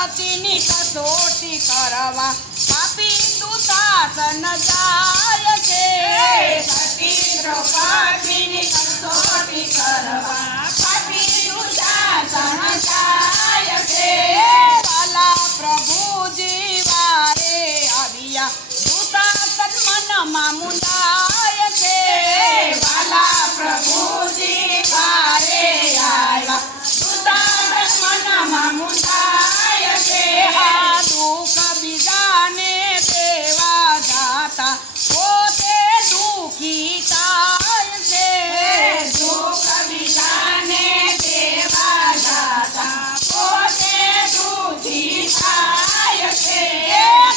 પાપીની કસોટી કરવા પાપી તું શાસન જાય છે પતિદ્ર પાપીની કસોટી કરવા પાપી તું શાસન જાય છે વાલા પ્રભુજી વારે આવ્યા દુશાસન મનમાં મુંડાય છે વાલા પ્રભુજી વારે આવ્યા દુશાસન મનમાં મુંડાય છે આ દુઃખ બીજાને દેવા જાતા પોતે દુઃખી થાય છે દુઃખ બીજાને દેવા જાતા પોતે દુઃખી થાય છે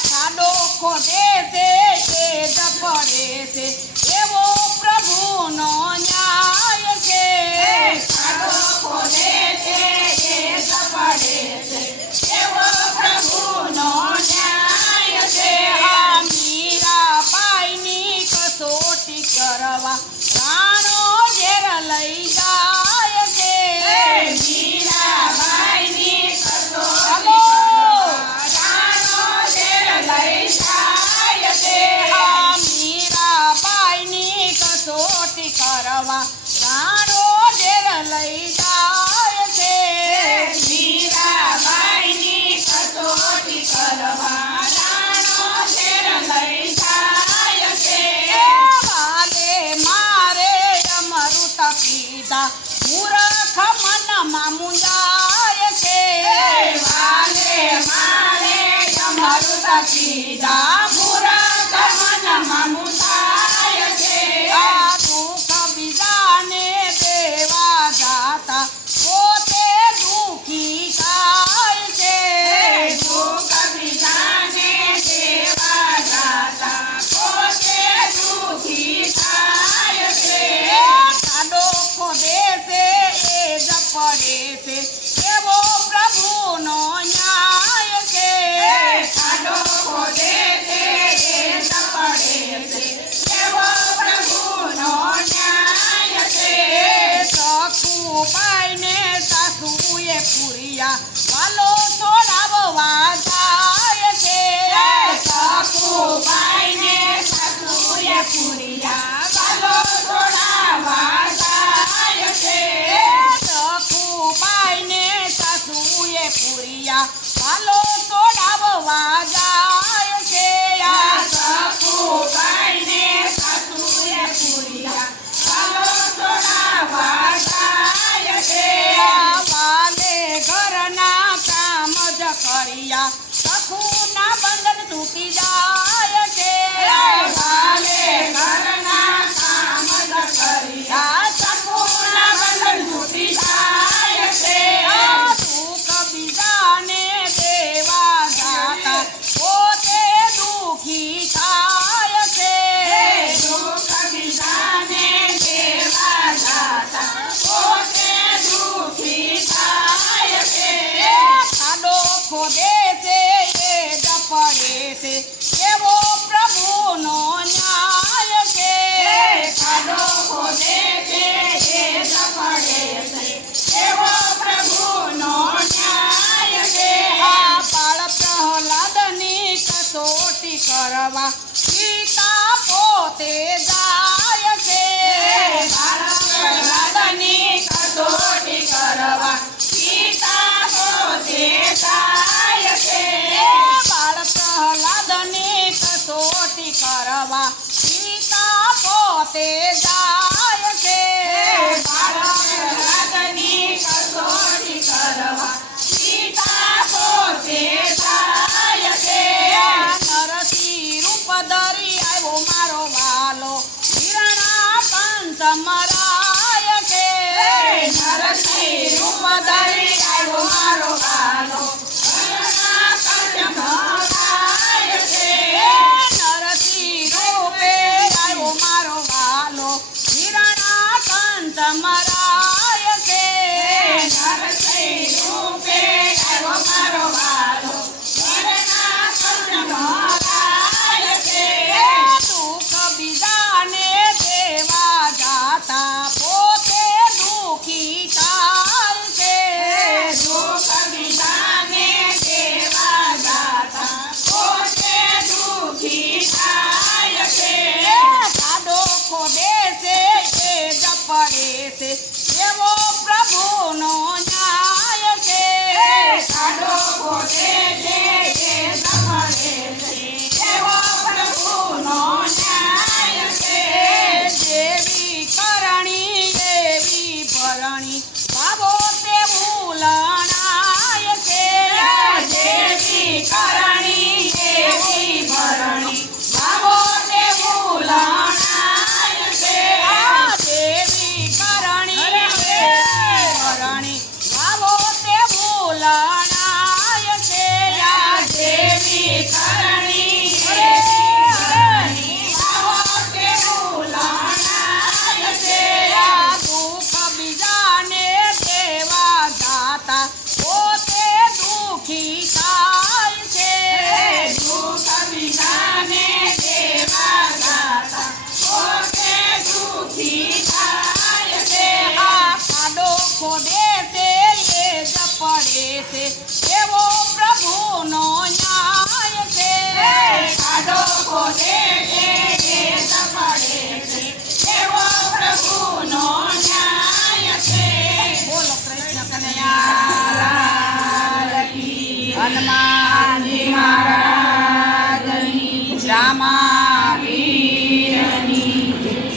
ખાડો ખોદે છે તે જ પડે છે એવો પ્રભુનો ન્યાય છે ખાડો ખોદે છે એ જ પડે છે એવો પ્રભુનો ન્યાય છે આ મીરાબાઈની કસોટી કરવા રાણો ઝેર લઈ જાય છે મીરાબાઈની કસોટી ચાલો. રાણો ઝેર લઈ જાય છે આ મીરાબાઈની કસોટી કરવા રાણો ઝેર લઈ જાય છે મીરાબાઈની કસોટી કરવા રાણો ઝેર લઈ જાય છે વાલે મારે અમૃત પીધા મૂર્ખ મનમાં મુંજાય છે વાલે મારે અમૃત પીધા મૂરખ મનમાં મુંજાય છે આ દુઃખ બીજાને દેવા જાતા પોતે દુઃખી થાય છે દુઃખ બીજાને દેવા જાતા પોતે દુઃખી થાય છે ખાડો ખોદે છે એ જ પડે છે એવો પ્રભુનો ન્યાય છે ખાડો ખોદે છે એ જ પડે છે એવો પ્રભુનો ન્યાય છે સખુબાઈને સાસુએ પુરિયા વાલો છોડાવવા જાય છે સખુબાઈને સાસુએ પુરિયા વાલો છોડાવવા જાય છે સખુબાઈને સાસુએ પુરિયા વાલો છોડાવવા જાય છે સખુબાઈને સાસુએ પુરિયા વાલો છોડાવવા જાય છે વાલે ઘરના કામ જ કર્યા સખુના બંધન તૂટી જાય છે વાલે ઘરના કામ જ કર્યા સખુના બંધન તૂટી જાય છે દુઃખ બીજાને દેવા જાતા પોતે દુઃખી થાય છે દુઃખ બીજાને દેવા જાતા પોતે દુઃખી થાય છે ખાડો ખોદે છે એ જ પડે છે એવો પ્રભુનો ન્યાય છે ખાડો ખોદે છે એ જ પડે છે એવો પ્રભુનો ન્યાય છે આ બાળ પ્રહલાદની કસોટી કરવા સીતા પોતે જાય છે પ્રહલાદની કસોટી કરવા સીતા પોતે જાય છે બાળ પ્રહલાદની કસોટી કરવા સીતા પોતે જાય છે પ્રહલાદની કસોટી કરવા સીતા પોતે જાય છે નરસિંહ રૂપ ધરી આવ્યો મારો વાલો હિરણા કંસ મરાય છે નરસિંહ રૂપ ધરી આવ્યો મારો વાલો ઘરના કંસ મરાય છે નરસિંહ રૂપે આવ્યો મારો વાલો હિરણા કંસ મરાય છે નરસિંહ રૂપે આવ્યો મારો વાલો ઘરના કંસ મરાય છે દુઃખ બીજાને દેવા જાતા હનુમાન